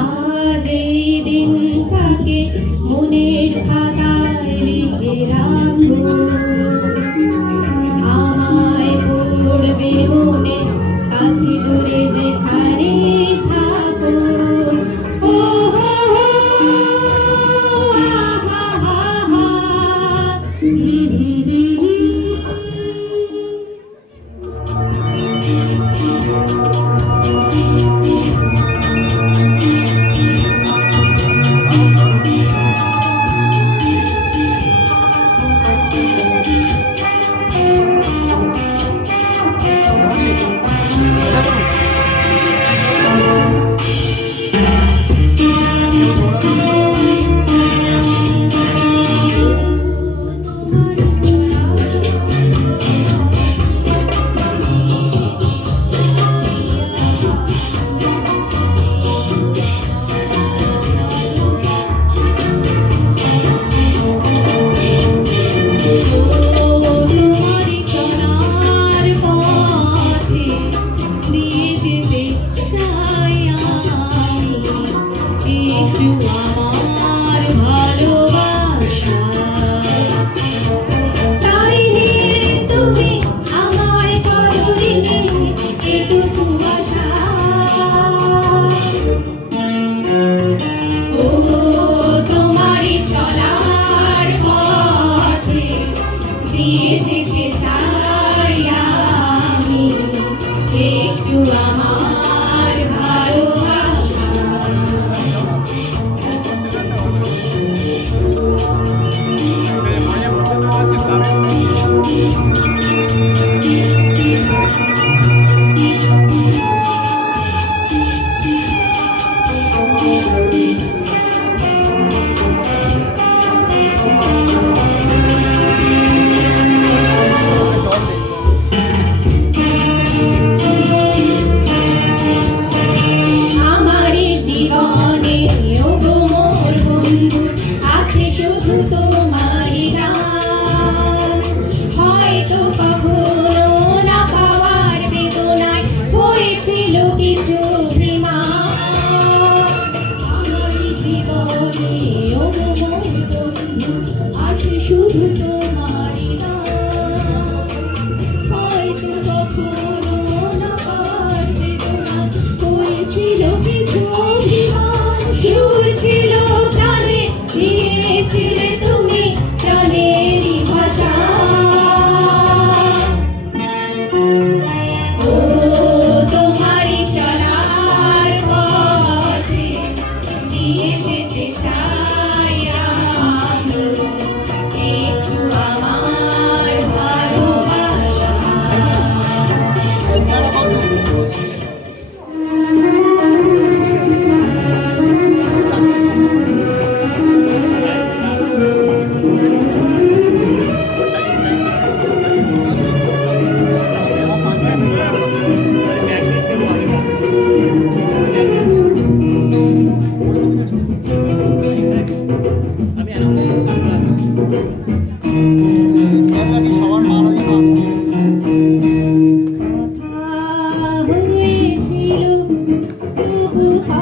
আজ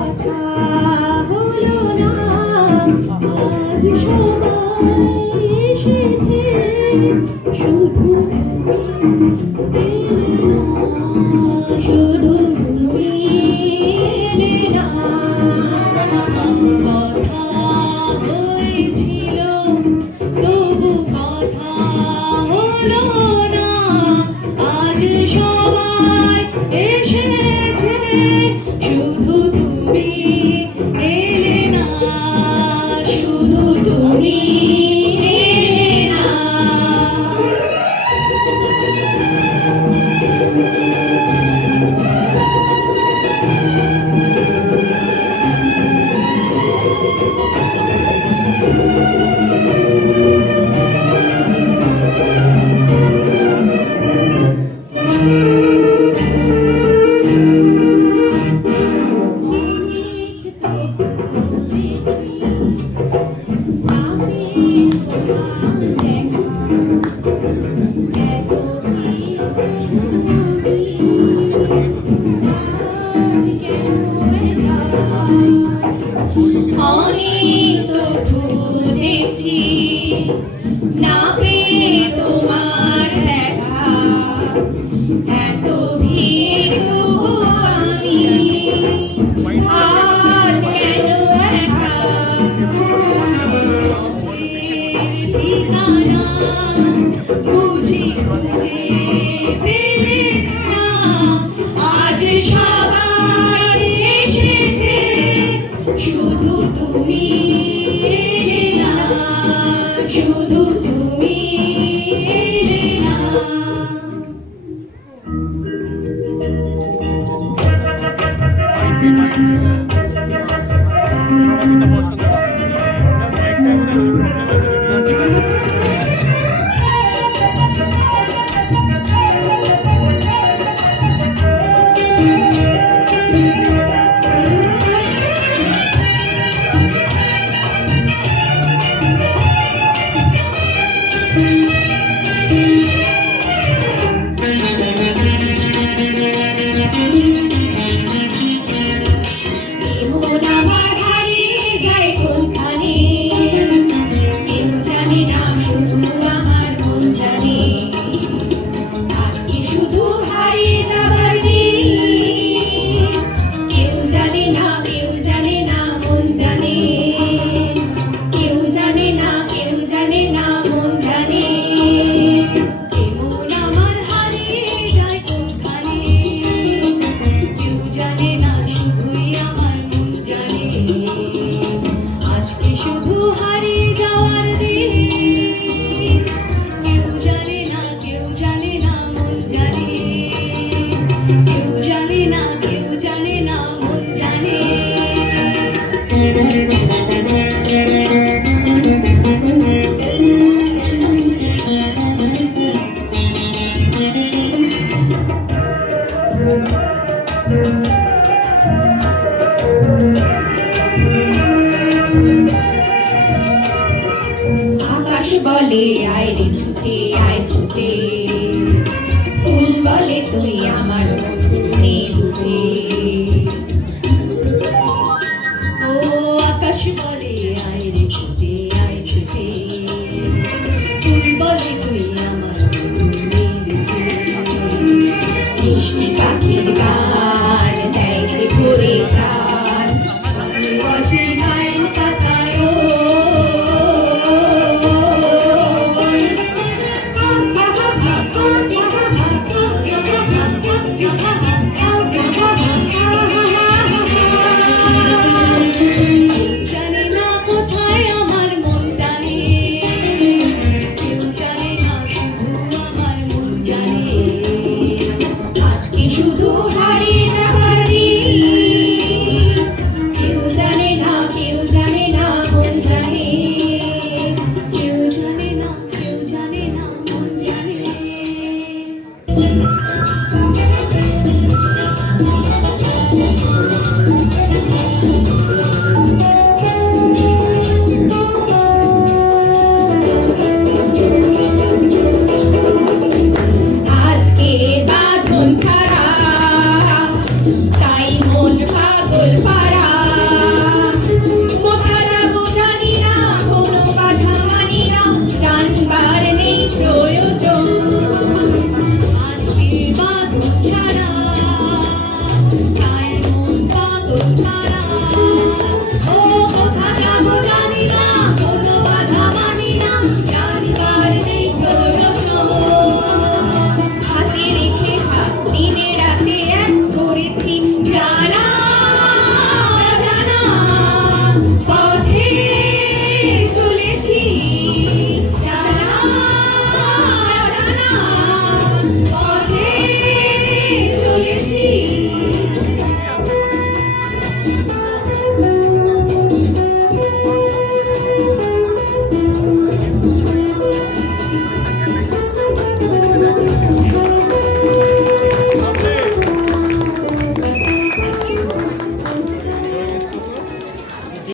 কথা হলো না, আজ সবাই এসেছে, শুধু তুমি এলে না, শুধু তুমি এলে না। কথা হয়েছিল তবু কথা হলো না, আজ সবাই এসেছে, শুধু তুমি এলে না, শুধু তুমি এলে না। অনেক তো খুঁজেছি, না পেয়ে তোমার দেখা, এত ভিড় তবু আমি আজ কেন একা। ঠিকানা বুঝি খুঁজে পেলে না, আজ সবাই এসেছে, শুধু তুমি এলে না, শুধু তুমি এলে না। মন আমার হারিয়ে যায় কোনখানে, কেউ জানে না, শুধু আমার মন জানে, আজকে শুধু হারিয়ে যাবার দিন, কেউ জানে না, কেউ জানে না, মন জানে, কেউ জানে না, কেউ জানে না, মন জানে। মন আমার হারিয়ে যায় কোনখানে, কেউ জানে না, শুধুই আমার মন জানে, আজকে শুধু হারিয়ে যাওয়ার দিন, কেউ জানে না, কেউ জানে না, মন জানে, কেউ জানে না, কেউ জানে না, মন জানে। আকাশ বলে আয় রে ছুটে, আয় ছুটে, ফুল বলে তুই আমার মধু নে লুটে। ও আকাশ বলে আয় রে ছুটে, আয় ছুটে, ফুল বলে তুই আমার মধু নে লুটে। মিষ্টি পাখির গান দেয় যে ভরে প্রাণ, ভালোবাসি মায়ের পাতায় জানে না কোথায় আমার মন টানে, কেউ জানে না, শুধু আমার মন জানে, আজকে শুধু হারিয়ে যাবার দিন, কেউ জানে না, কেউ জানে না, মন জানে, কেউ জানে না, কেউ জানে না, মন জানে। আজকে বাঁধন ছাড়া তাই মন পাগল পারা কোথা যাবো জানি না কোনো বাধা মানি না জানবার নেই প্রয়োজন